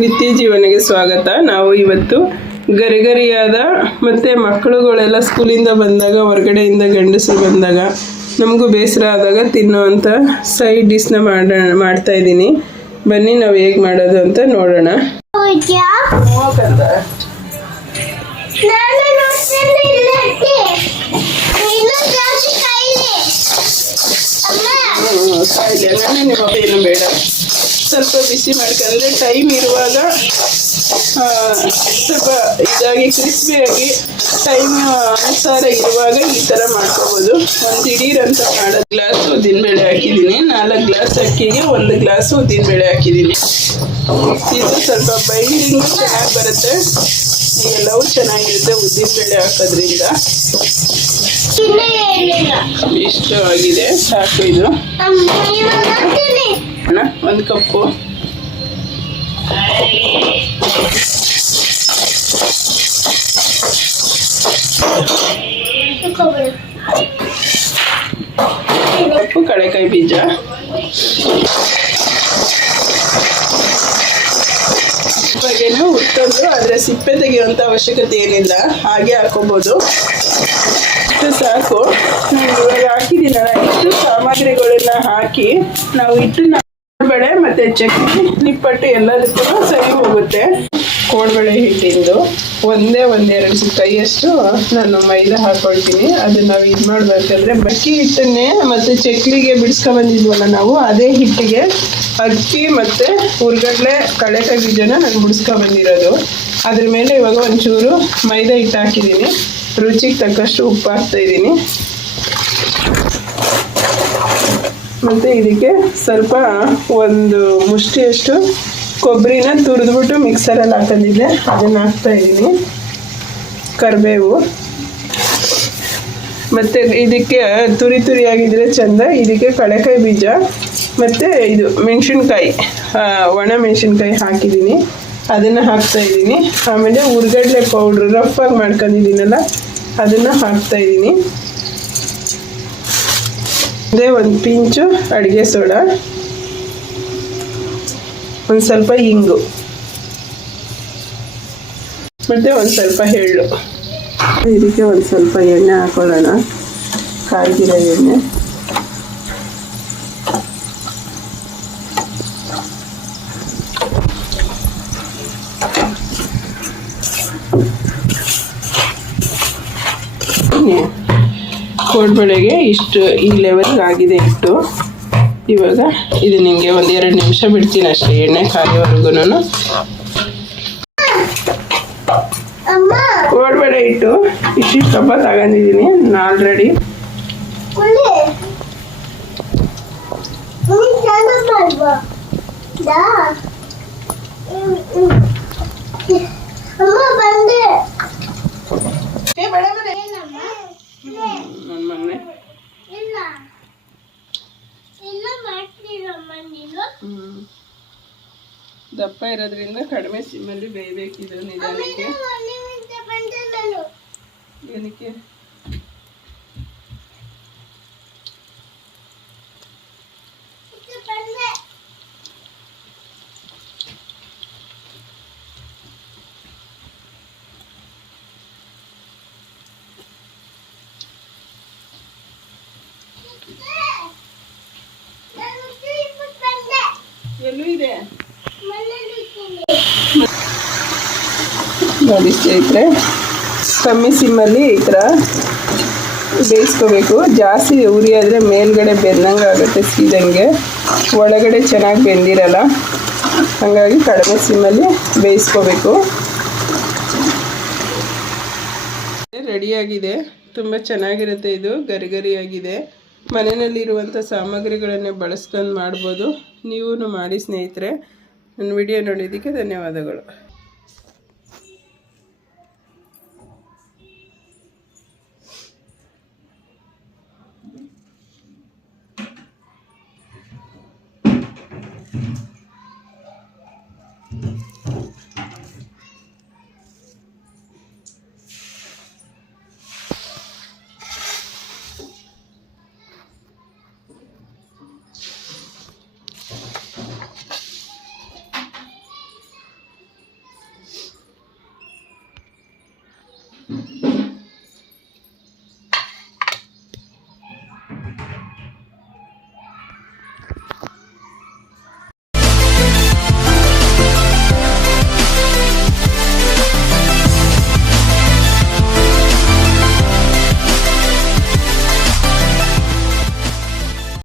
ನಿತ್ಯ ಜೀವನಕ್ಕೆ ಸ್ವಾಗತ. ನಾವು ಇವತ್ತು ಗರಿಗರಿಯಾದ ಮತ್ತು ಮಕ್ಕಳುಗಳೆಲ್ಲ ಸ್ಕೂಲಿಂದ ಬಂದಾಗ, ಹೊರಗಡೆಯಿಂದ ಗಂಡಸರು ಬಂದಾಗ, ನಮಗೂ ಬೇಸರ ಆದಾಗ ತಿನ್ನೋವಂಥ ಸೈಡ್ ಡಿಶ್ನ ಮಾಡ್ತಾ ಇದ್ದೀನಿ. ಬನ್ನಿ ನಾವು ಹೇಗೆ ಮಾಡೋದು ಅಂತ ನೋಡೋಣ. ನಿಮ್ಮ ಏನು ಬೇಡ, ಸ್ವಲ್ಪ ಬಿಸಿ ಮಾಡ್ಕೊಂಡ್ರೆ ಟೈಮ್ ಇರುವಾಗ ಸ್ವಲ್ಪ ಇದಾಗಿ ಕ್ರಿಸ್ಪಿಯಾಗಿ ಟೈಮ್ ಅನುಸಾರ ಇರುವಾಗ ಈ ಥರ ಮಾಡ್ಕೋಬೋದು. ಒಂದು ದಿಢೀರಂತ ಮಾಡೋದು. ಗ್ಲಾಸ್ ಉದ್ದಿನಬೇಳೆ ಹಾಕಿದ್ದೀನಿ. 4 ಗ್ಲಾಸ್ ಅಕ್ಕಿಗೆ 1 ಗ್ಲಾಸ್ ಉದ್ದಿನಬೇಳೆ ಹಾಕಿದ್ದೀನಿ. ಇದು ಸ್ವಲ್ಪ ಬೈಂಡಿಂಗು ಚೆನ್ನಾಗಿ ಬರುತ್ತೆ, ಎಲ್ಲವೂ ಚೆನ್ನಾಗಿರುತ್ತೆ ಉದ್ದಿನಬೇಳೆ ಹಾಕೋದ್ರಿಂದ. ಇಷ್ಟು ಆಗಿದೆ, ಸಾಕು. ಇದು 1 ಕಪ್ಪು ಕಪ್ಪು ಕಡಲೆಕಾಯಿ ಬೀಜ, ಬಗ್ಗೆನೂ ಹುಟ್ಟೋದು, ಆದರೆ ಸಿಪ್ಪೆ ತೆಗೆಯುವಂಥ ಅವಶ್ಯಕತೆ ಏನಿಲ್ಲ, ಹಾಗೆ ಹಾಕೋಬೋದು. ಇಷ್ಟು ಸಾಕು. ಇವಾಗ ಹಾಕಿದ್ದೀನಲ್ಲ, ಇಷ್ಟು ಸಾಮಗ್ರಿಗಳನ್ನ ಹಾಕಿ ನಾವು ಹಿಟ್ಟನ್ನ ಕೋಡ್ಬಳೆ ಮತ್ತು ಚಟ್ನಿ ನಿಪ್ಪಟ್ಟು ಎಲ್ಲದಕ್ಕೂ ಸರಿ ಹೋಗುತ್ತೆ. ಕೋಡ್ಬಳೆ ಹಿಟ್ಟಿಂದು ಒಂದೆರಡು ಕೈಯಷ್ಟು ನಾನು ಮೈದಾ ಹಾಕೊಳ್ತೀನಿ. ಅದನ್ನ ನಾವು ಇದು ಮಾಡಬೇಕಂದ್ರೆ ಅಕ್ಕಿ ಹಿಟ್ಟನ್ನೇ ಮತ್ತು ಚಕ್ಲಿಗೆ ಬಿಡಿಸ್ಕೊಂಡ್ಬಂದಿದ್ವಲ್ಲ ನಾವು, ಅದೇ ಹಿಟ್ಟಿಗೆ ಅಕ್ಕಿ ಮತ್ತು ಹುರ್ಗಡ್ಲೆ ಕಡಲೆಕಾಯಿ ಬೀಜನ ನಾನು ಬಿಡಿಸ್ಕೊಂಡ್ಬಂದಿರೋದು. ಅದ್ರ ಮೇಲೆ ಇವಾಗ ಒಂಚೂರು ಮೈದಾ ಹಿಟ್ಟು ಹಾಕಿದ್ದೀನಿ. ರುಚಿಗೆ ತಕ್ಕಷ್ಟು ಉಪ್ಪು ಹಾಕ್ತಾಯಿದ್ದೀನಿ. ಮತ್ತು ಇದಕ್ಕೆ ಸ್ವಲ್ಪ 1 ಮುಷ್ಟಿಯಷ್ಟು ಕೊಬ್ಬರಿನ ತುರಿದ್ಬಿಟ್ಟು ಮಿಕ್ಸರಲ್ಲಿ ಹಾಕೊಂಡಿದ್ದೆ, ಅದನ್ನು ಹಾಕ್ತಾಯಿದ್ದೀನಿ. ಕರಿಬೇವು, ಮತ್ತು ಇದಕ್ಕೆ ತುರಿಯಾಗಿದ್ದರೆ ಚೆಂದ. ಇದಕ್ಕೆ ಕಡಲೆಕಾಯಿ ಬೀಜ ಮತ್ತು ಇದು ಮೆಣಸಿನ್ಕಾಯಿ, ಒಣ ಮೆಣಸಿನ್ಕಾಯಿ ಹಾಕಿದ್ದೀನಿ, ಅದನ್ನು ಹಾಕ್ತಾಯಿದ್ದೀನಿ. ಆಮೇಲೆ ಹುರ್ಗಡ್ಲೆ ಪೌಡ್ರು ರಫಾಗಿ ಮಾಡ್ಕೊಂಡಿದ್ದೀನಲ್ಲ, ಅದನ್ನು ಹಾಕ್ತಾಯಿದ್ದೀನಿ. ಅದೇ 1 ಪಿಂಚು ಅಡುಗೆ ಸೋಡಾ, ಒಂದು ಸ್ವಲ್ಪ ಇಂಗು, ಮತ್ತು ಒಂದು ಸ್ವಲ್ಪ ಎಳ್ಳು. ಇದಕ್ಕೆ ಒಂದು ಸ್ವಲ್ಪ ಎಣ್ಣೆ ಹಾಕೊಳ್ಳೋಣ, ಕಾಯ್ದಿರೋ ಎಣ್ಣೆ. ಕೋಡ್ಬಳೆಗೆ ಇಷ್ಟು ಈ ಲೆವೆಲ್ಗೆ ಆಗಿದೆ ಇಟ್ಟು. ಇವಾಗ ಇದು ನಿಮಗೆ 1-2 ನಿಮಿಷ ಬಿಡ್ತೀನಿ ಅಷ್ಟೇ, ಎಣ್ಣೆ ಕಾಯೋವರೆಗೂ. ಕೋಡ್ಬಳೆ ಇಟ್ಟು ಇಷ್ಟು ಕಬ್ಬ ತಗೊಂಡಿದ್ದೀನಿ ಆಲ್ರೆಡಿ. ನನ್ನ ಮಗನೇ ದಪ್ಪ ಇರೋದ್ರಿಂದ ಕಡಿಮೆ ಸಿಮ್ಮಲ್ಲಿ ಬೇಯಬೇಕಿದು. ನಿಧಾನಕ್ಕೆ. ಏನಕ್ಕೆ ಎಲ್ಲೂ ಇದೆ ನೋಡಿ ಸ್ನೇಹಿತರೆ. ಕಮ್ಮಿ ಸಿಮ್ಮಲ್ಲಿ ಈ ಥರ ಬೇಯಿಸ್ಕೋಬೇಕು. ಜಾಸ್ತಿ ಉರಿ ಆದರೆ ಮೇಲ್ಗಡೆ ಬೆಂದಂಗೆ ಆಗುತ್ತೆ, ಸೀದಂಗೆ ಒಳಗಡೆ ಚೆನ್ನಾಗಿ ಬೆಂದಿರಲ್ಲ. ಹಾಗಾಗಿ ಕಡಿಮೆ ಸಿಮ್ಮಲ್ಲಿ ಬೇಯಿಸ್ಕೋಬೇಕು. ರೆಡಿಯಾಗಿದೆ, ತುಂಬ ಚೆನ್ನಾಗಿರುತ್ತೆ. ಇದು ಗರಿಗರಿಯಾಗಿದೆ. ಮನೆಯಲ್ಲಿರುವಂಥ ಸಾಮಗ್ರಿಗಳನ್ನೇ ಬಳಸ್ಕೊಂಡು ಮಾಡ್ಬೋದು. ನೀವು ಮಾಡಿ ಸ್ನೇಹಿತರೆ. ನನ್ನ ವಿಡಿಯೋ ನೋಡಿದ್ದಕ್ಕೆ ಧನ್ಯವಾದಗಳು.